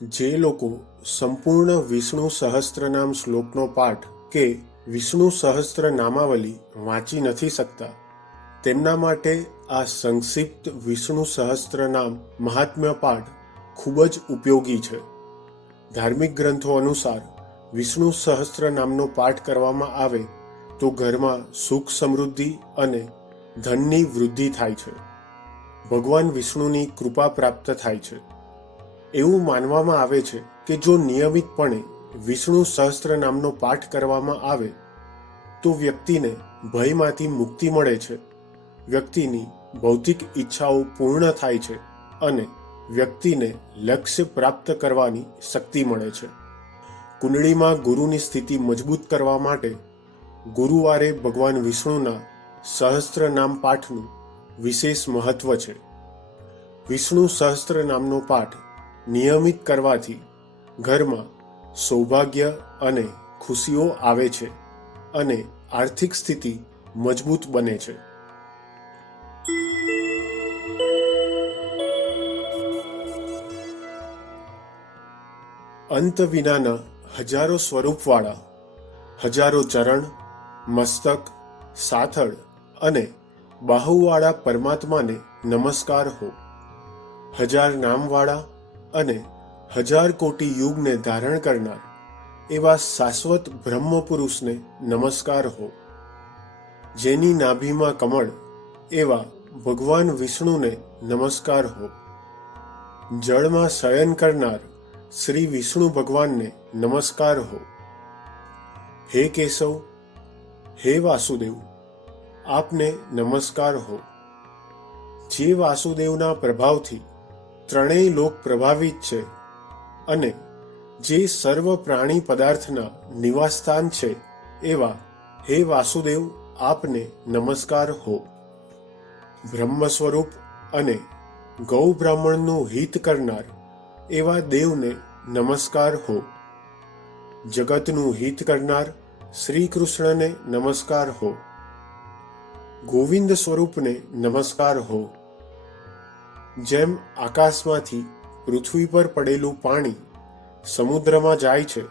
જે લોકો સંપૂર્ણ વિષ્ણુ સહસ્ત્રનામ શ્લોકનો પાઠ કે વિષ્ણુ સહસ્ત્ર નામાવલી વાંચી નથી શકતા, તેમના માટે આ સંક્ષિપ્ત વિષ્ણુ સહસ્ત્રનામ મહાત્મ્ય પાઠ ખૂબ જ ઉપયોગી છે. ધાર્મિક ગ્રંથો અનુસાર વિષ્ણુ સહસ્ત્ર નામનો પાઠ કરવામાં આવે તો ઘરમાં સુખ સમૃદ્ધિ અને ધનની વૃદ્ધિ થાય છે. ભગવાન વિષ્ણુની કૃપા પ્રાપ્ત થાય છે. એવું માનવામાં આવે છે કે જો નિયમિતપણે વિષ્ણુ સહસ્ત્ર નામનો પાઠ કરવામાં આવે તો વ્યક્તિને ભયમાંથી મુક્તિ મળે છે, વ્યક્તિની ભૌતિક ઈચ્છાઓ પૂર્ણ થાય છે અને વ્યક્તિને લક્ષ્ય પ્રાપ્ત કરવાની શક્તિ મળે છે. કુંડળીમાં ગુરુની સ્થિતિ મજબૂત કરવા માટે ગુરુવારે ભગવાન વિષ્ણુના સહસ્ત્ર નામ પાઠનું વિશેષ મહત્વ છે. વિષ્ણુ સહસ્ત્ર નામનો પાઠ નિયમિત કરવાથી ઘરમાં સૌભાગ્ય અને ખુશીઓ આવે છે અને આર્થિક સ્થિતિ મજબૂત બને છે. અંત વિનાના હજારો સ્વરૂપવાળા, હજારો ચરણ, મસ્તક, સાથળ અને બાહુવાળા પરમાત્માને નમસ્કાર હો. હજાર નામવાળા અને હજાર કોટી યુગને ધારણ કરનાર એવા શાશ્વત બ્રહ્મ પુરુષને નમસ્કાર હો. જેની નાભીમાં કમળ એવા ભગવાન વિષ્ણુને નમસ્કાર હો. જળમાં શયન કરનાર શ્રી વિષ્ણુ ભગવાનને નમસ્કાર હો. હે કેશવ, હે વાસુદેવ, આપને નમસ્કાર હો. જે વાસુદેવના પ્રભાવથી ત્રણેય લોક પ્રભાવિત છે અને જે સર્વ પ્રાણી પદાર્થના નિવાસસ્થાન છે એવા હે વાસુદેવ, આપને નમસ્કાર હો. બ્રહ્મ સ્વરૂપ અને ગૌ બ્રાહ્મણનું હિત કરનાર એવા દેવને નમસ્કાર હો. જગતનું હિત કરનાર શ્રી કૃષ્ણને નમસ્કાર હો. ગોવિંદ સ્વરૂપને નમસ્કાર હો. જેમ આકાશમાંથી પૃથ્વી પર પડેલું પાણી સમુદ્રમાં જાય છે,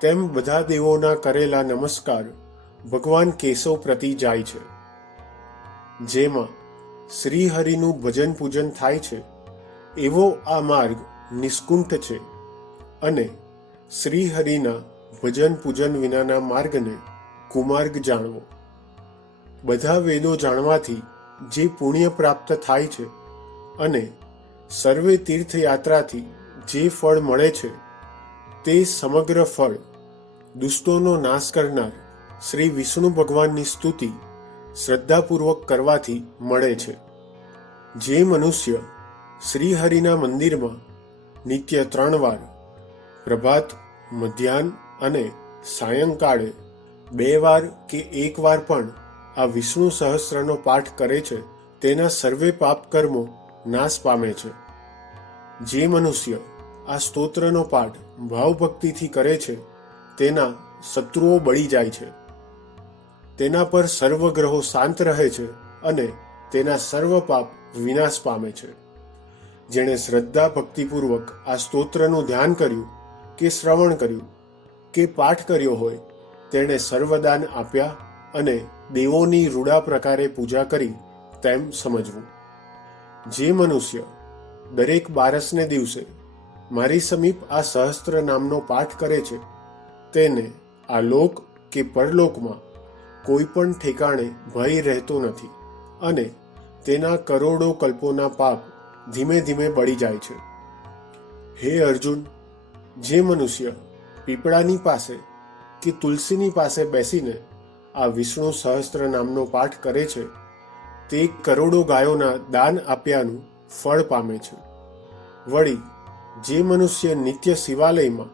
તેમ બધા દેવોના કરેલા નમસ્કાર ભગવાન કેશવ પ્રતિ જાય છે. જેમાં શ્રી હરિનું ભજન પૂજન થાય છે એવો આ માર્ગ નિષ્કુંઠ છે અને શ્રી હરિના ભજન પૂજન વિનાના માર્ગને કુમાર્ગ જાણવો. બધા વેદો જાણવાથી જે પુણ્ય પ્રાપ્ત થાય છે અને સર્વે તીર્થયાત્રાથી જે ફળ મળે છે તે સમગ્ર ફળ દુષ્ટોનો નાશ કરનાર શ્રી વિષ્ણુ ભગવાનની સ્તુતિ શ્રદ્ધાપૂર્વક કરવાથી મળે છે. જે મનુષ્ય શ્રી હરિના મંદિરમાં નિત્ય 3 વાર પ્રભાત, મધ્યાહ્ન અને સાયંકાળે 2 વાર કે 1 વાર પણ આ વિષ્ણુ સહસ્રનો પાઠ કરે છે, તેના સર્વે પાપ કર્મો નાશ પામે છે. જે મનુષ્ય આ સ્તોત્રનો પાઠ ભાવભક્તિથી કરે છે તેના શત્રુઓ બળી જાય છે, તેના પર સર્વ ગ્રહો શાંત રહે છે અને તેના સર્વ પાપ વિનાશ પામે છે. જેણે શ્રદ્ધા ભક્તિપૂર્વક આ સ્તોત્રનું ધ્યાન કર્યું કે શ્રવણ કર્યું કે પાઠ કર્યો હોય તેણે સર્વદાન આપ્યા અને દેવોની રૂડા પ્રકારે પૂજા કરી તેમ સમજવું. જે મનુષ્ય દરેક બારસને દિવસે મારી સમીપ આ સહસ્ત્ર નામનો પાઠ કરે છે તેને આ લોક કે પરલોકમાં કોઈ પણ ઠેકાણે ભય રહેતો નથી અને તેના કરોડો કલ્પોના પાપ ધીમે ધીમે બળી જાય છે. હે અર્જુન, જે મનુષ્ય પીપળાની પાસે કે તુલસીની પાસે બેસીને આ વિષ્ણુ સહસ્ત્ર નામનો પાઠ કરે છે તે કરોડો ગાયોના દાન આપ્યાનું ફળ પામે છે. વળી જે મનુષ્ય નિત્ય શિવાલયમાં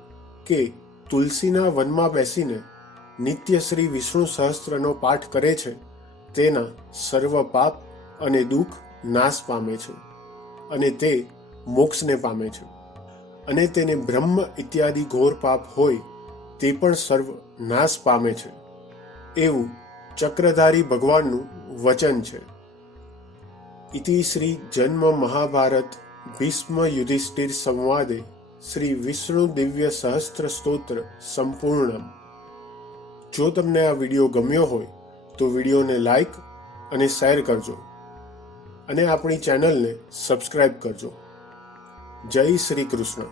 કે તુલસીના વનમાં બેસીને નિત્ય શ્રી વિષ્ણુ સહસ્ત્રનો પાઠ કરે છે તેના સર્વ પાપ અને દુઃખ નાશ પામે છે અને તે મોક્ષને પામે છે અને તેને બ્રહ્મ ઇત્યાદિ ઘોર પાપ હોય તે પણ સર્વ નાશ પામે છે એવું ચક્રધારી ભગવાનનું વચન છે. ઇતિ શ્રી જન્મ મહાભારત ભીષ્મ યુધિષ્ઠિર સંવાદે શ્રી વિષ્ણુ દિવ્ય સહસ્ત્ર સ્તોત્ર સંપૂર્ણમ. જો તમને આ વિડીયો ગમ્યો હોય તો વિડીયોને લાઈક અને શેર કરજો અને આપણી ચેનલને સબસ્ક્રાઇબ કરજો. જય શ્રી કૃષ્ણ.